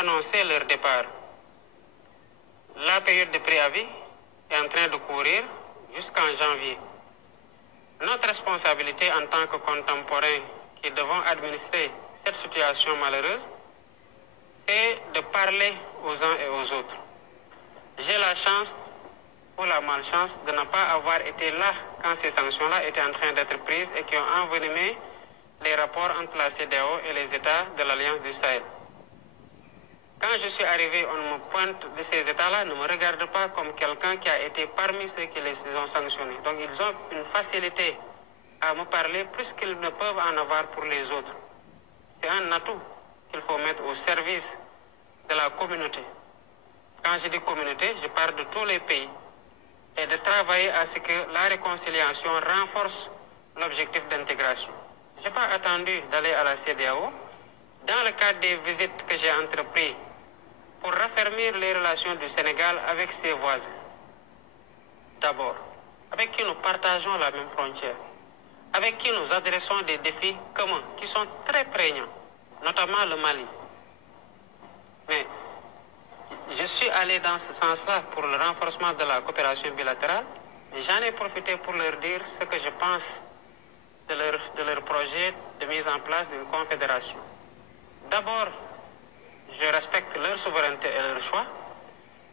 annoncé leur départ. La période de préavis est en train de courir jusqu'en janvier. Notre responsabilité en tant que contemporains qui devons administrer cette situation malheureuse, c'est de parler aux uns et aux autres. J'ai la chance ou la malchance de ne pas avoir été là quand ces sanctions-là étaient en train d'être prises et qui ont envenimé les rapports entre la CEDEAO et les États de l'Alliance du Sahel. Quand je suis arrivé, on me pointe de ces États-là, ne me regarde pas comme quelqu'un qui a été parmi ceux qui les ont sanctionnés. Donc ils ont une facilité à me parler plus qu'ils ne peuvent en avoir pour les autres. C'est un atout qu'il faut mettre au service de la communauté. Quand je dis communauté, je parle de tous les pays. Et de travailler à ce que la réconciliation renforce l'objectif d'intégration. Je n'ai pas attendu d'aller à la CEDEAO. Dans le cadre des visites que j'ai entreprises pour raffermir les relations du Sénégal avec ses voisins. D'abord, avec qui nous partageons la même frontière, avec qui nous adressons des défis communs qui sont très prégnants, notamment le Mali. Mais je suis allé dans ce sens-là pour le renforcement de la coopération bilatérale, mais j'en ai profité pour leur dire ce que je pense de leur projet de mise en place d'une confédération. D'abord, je respecte leur souveraineté et leur choix,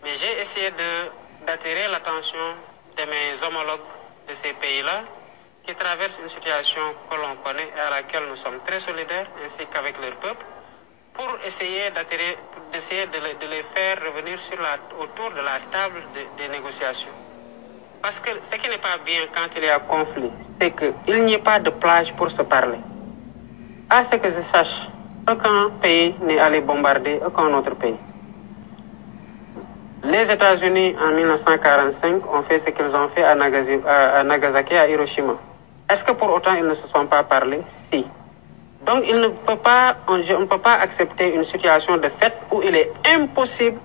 mais j'ai essayé d'attirer l'attention de mes homologues de ces pays-là qui traversent une situation que l'on connaît et à laquelle nous sommes très solidaires, ainsi qu'avec leur peuple, pour essayer de les faire revenir autour de la table des négociations. Parce que ce qui n'est pas bien quand il y a conflit, c'est qu'il n'y ait pas de plage pour se parler. À ce que je sache, aucun pays n'est allé bombarder aucun autre pays. Les États-Unis, en 1945, ont fait ce qu'ils ont fait à Nagasaki et à Hiroshima. Est-ce que pour autant ils ne se sont pas parlé? Si. Donc on ne peut pas accepter une situation de fait où il est impossible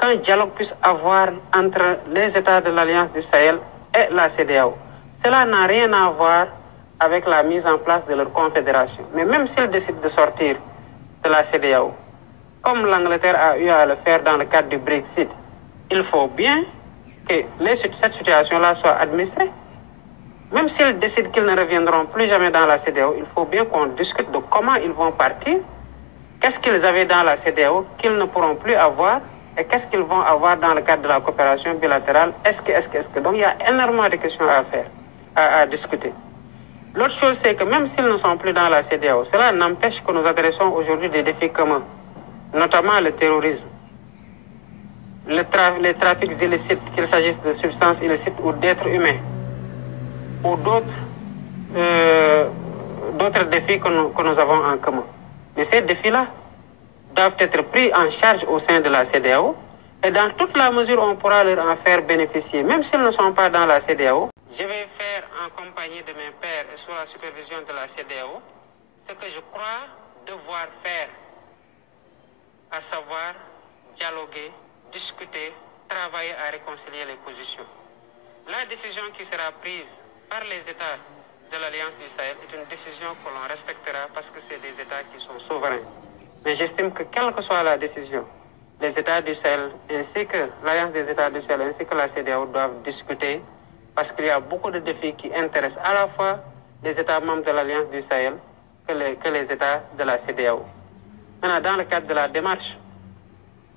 qu'un dialogue puisse avoir entre les États de l'Alliance du Sahel et la CEDEAO. Cela n'a rien à voir avec la mise en place de leur confédération. Mais même s'ils décident de sortir de la CEDEAO, comme l'Angleterre a eu à le faire dans le cadre du Brexit, il faut bien que cette situation-là soit administrée. Même s'ils décident qu'ils ne reviendront plus jamais dans la CEDEAO, il faut bien qu'on discute de comment ils vont partir, qu'est-ce qu'ils avaient dans la CEDEAO qu'ils ne pourront plus avoir, et qu'est-ce qu'ils vont avoir dans le cadre de la coopération bilatérale. Est-ce que. Donc il y a énormément de questions à faire, à discuter. L'autre chose, c'est que même s'ils ne sont plus dans la CEDEAO, cela n'empêche que nous adressons aujourd'hui des défis communs, notamment le terrorisme, les trafics illicites, qu'il s'agisse de substances illicites ou d'êtres humains, ou d'autres défis que nous avons en commun. Mais ces défis-là doivent être pris en charge au sein de la CEDEAO et dans toute la mesure où on pourra leur en faire bénéficier, même s'ils ne sont pas dans la CEDEAO. Je vais faire en compagnie de mes pairs et sous la supervision de la CEDEAO ce que je crois devoir faire, à savoir dialoguer, discuter, travailler à réconcilier les positions. La décision qui sera prise par les États de l'Alliance du Sahel est une décision que l'on respectera parce que c'est des États qui sont souverains. Mais j'estime que quelle que soit la décision, les États du Sahel ainsi que l'Alliance des États du Sahel ainsi que la CEDEAO doivent discuter parce qu'il y a beaucoup de défis qui intéressent à la fois les États membres de l'Alliance du Sahel que les États de la CEDEAO. Maintenant, dans le cadre de la démarche,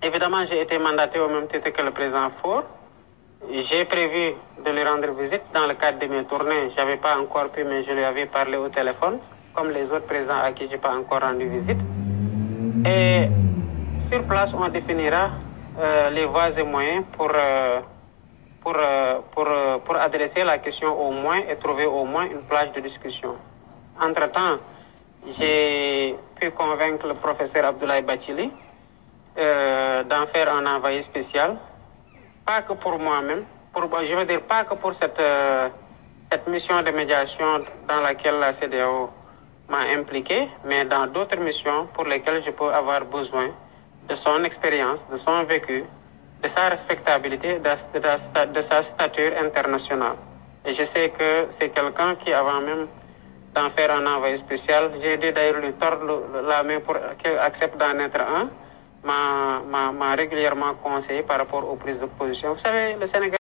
évidemment, j'ai été mandaté au même titre que le président Faure. J'ai prévu de lui rendre visite dans le cadre de mes tournées. Je n'avais pas encore pu, mais je lui avais parlé au téléphone, comme les autres présidents à qui je n'ai pas encore rendu visite. Et sur place, on définira les voies et moyens pour adresser la question au moins et trouver au moins une plage de discussion. Entre-temps, j'ai pu convaincre le professeur Abdoulaye Bathily d'en faire un envoyé spécial. Pas que pour moi-même, je veux dire pas que pour cette mission de médiation dans laquelle la CEDEAO m'a impliqué, mais dans d'autres missions pour lesquelles je peux avoir besoin de son expérience, de son vécu, de sa respectabilité, de sa stature internationale. Et je sais que c'est quelqu'un qui, avant même d'en faire un envoyé spécial, j'ai dû d'ailleurs lui tordre la main pour qu'il accepte d'en être un, m'a régulièrement conseillé par rapport aux prises de position. Vous savez, le Sénégal